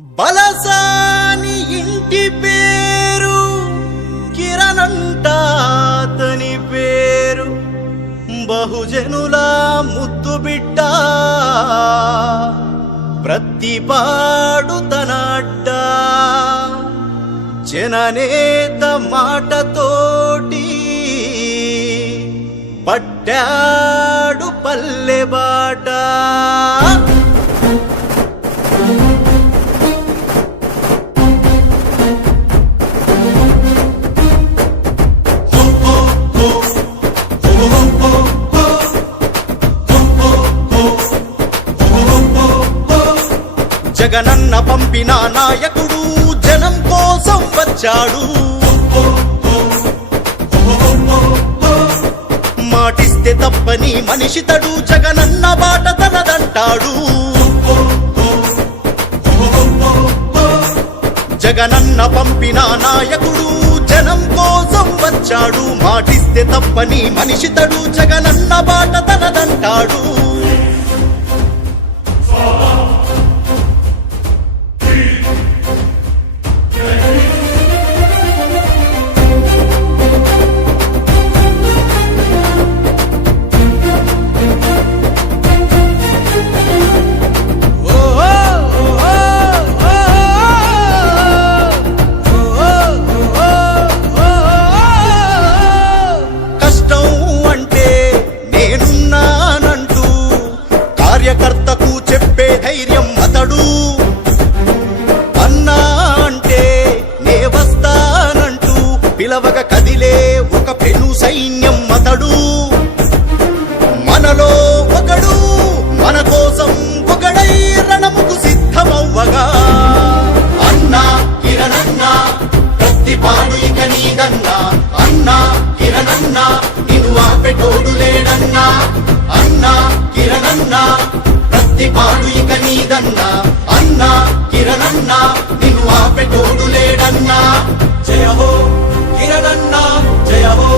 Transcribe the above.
బలసాని ఇంటి పేరు కిరణంట అతని పేరు బహుజనుల ముద్దు బిడ్డ ప్రతిపాడు తన అడ్డ జననేత మాటతోటి పట్టాడు పల్లె బాట జగనన్న పంపిన నాయకుడు జనం కోసం వచ్చాడు మాటిస్తే తప్పని మనిషితడు జగనన్న బాట తనదంటాడు జగనన్న పంపిన నాయకుడు జనం కోసం వచ్చాడు మాటిస్తే తప్పని మనిషితడు జగనన్న బాట తనదంటాడు కార్యకర్తకు చెప్పే ధైర్యం అతడు అన్నా అంటే నే వస్తానంటూ పిలవక కదిలే ఒక పెను సైన్యం అతడు మనలో ఒకడు మన కోసం ఒకడై రణముకు సిద్ధమవ్వగా అన్నా కిరణన్నా ప్రతిపాడు ఇక నీదన్నా అన్నా కిరణన్నా నిన్ను ఆపెటోడు లేడన్నా అన్నా కిరణన్నా ప్రతిపాడు ఇక నీదన్నా అన్నా కిరణన్నా నిన్ను ఆపెటోడు లేడన్నా జయ హో కిరణన్నా జయ హో